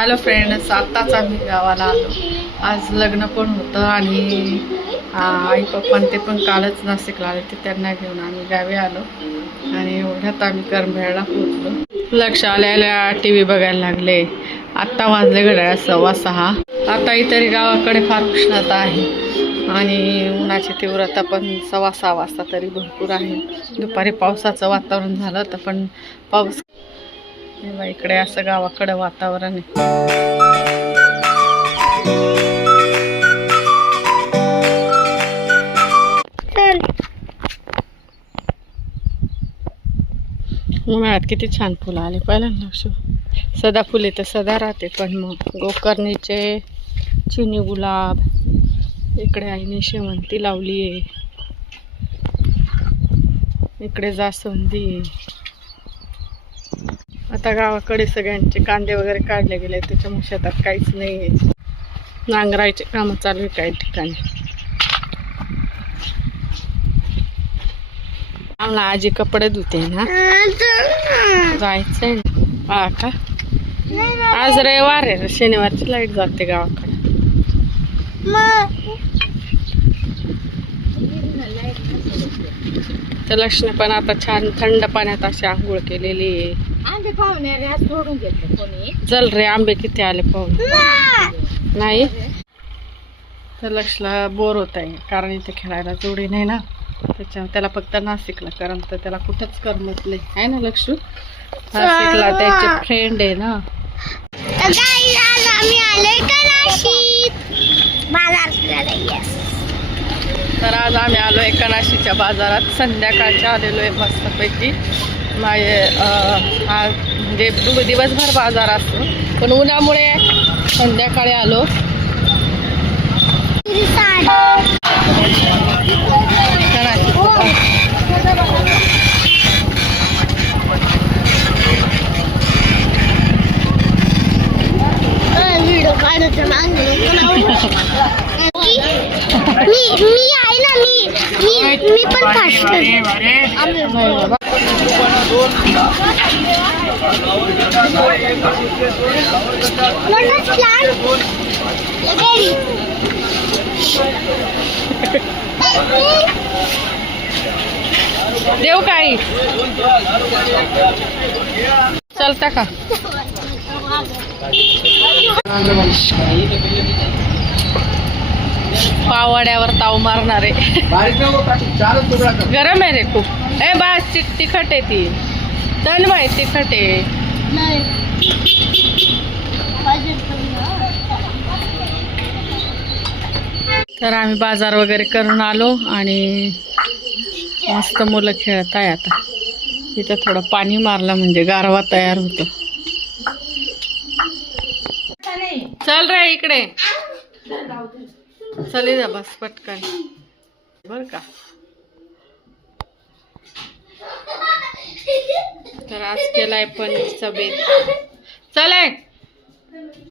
Hello friends, आत्ताच आम्ही गावाला आलो. आज लग्न पण होतं आणि आई पप्पा ते पण कालच नाशिकला आले ते त्यांना घेऊन आम्ही गावी आलो आणि एवढ्यात आम्ही करंभेळला पोहोचलो. लक्ष आल्याला टी व्ही बघायला लागले. आत्ता वाजले घड्याळ 6:15. आता इतरी गावाकडे फार उष्णता आहे आणि उन्हाची तीव्रता पण 6:15 वाजता तरी भरपूर आहे. दुपारी पावसाचं वातावरण झालं होतं पण पाऊस इकडे असं गावाकडे वातावरण आहे. उन्हाळ्यात किती छान फुलं आले पहिल्यांदा. सदा फुले तर सदा राहते, पण मग गोकर्णीचे, चिनी गुलाब, इकडे आईने शेवंती लावली आहे, इकडे जास्वंदी आहे. आता गावाकडे सगळ्यांचे कांदे वगैरे काढले गेले, त्याच्यामुळे शेतात काहीच नाही आहे. नांगरायचे कामं चालू आहे काही ठिकाणी. आम्हाला आजी कपडे धुते ना, जायचंय ना. हा का, आज रविवार आहे, शनिवारची लाईट जाते गावाकडे. तर लक्ष्मी पण आता छान थंड पाण्यात अशी आंघोळ केलेली आहे. चल रे, आंबे किती आले पाहून. नाही तर लक्षला बोर होत आहे, कारण इथे खेळायला जोडी नाही ना, त्याच्यामुळे त्याला फक्त नाशिकला, कारण तर त्याला कुठंच करमत नाही आहे ना लक्षू. नाशिकला त्याचे फ्रेंड आहे ना. तर आज आम्ही आलो एका नाशिकच्या बाजारात. संध्याकाळच्या आलेलो आहे मस्तपैकी. माझे हा म्हणजे दिवसभर बाजार असतो, पण उन्हामुळे संध्याकाळी आलो. मी पण फास्ट देऊ काही चलता का. पावड्यावर ताव मारणारे. गरम आहे रे खूप. ए बस, तिखट आहे ती. चल बाई, तिखट आहे. तर आम्ही बाजार वगैरे करून आलो आणि मस्त मुलं खेळत आहे. आता इथं थोडं पाणी मारलं म्हणजे गारवा तयार होतो. चल रे इकडे, चली जा बस पटकन बर का. तर आज केलाय पनीरचा बेत. चल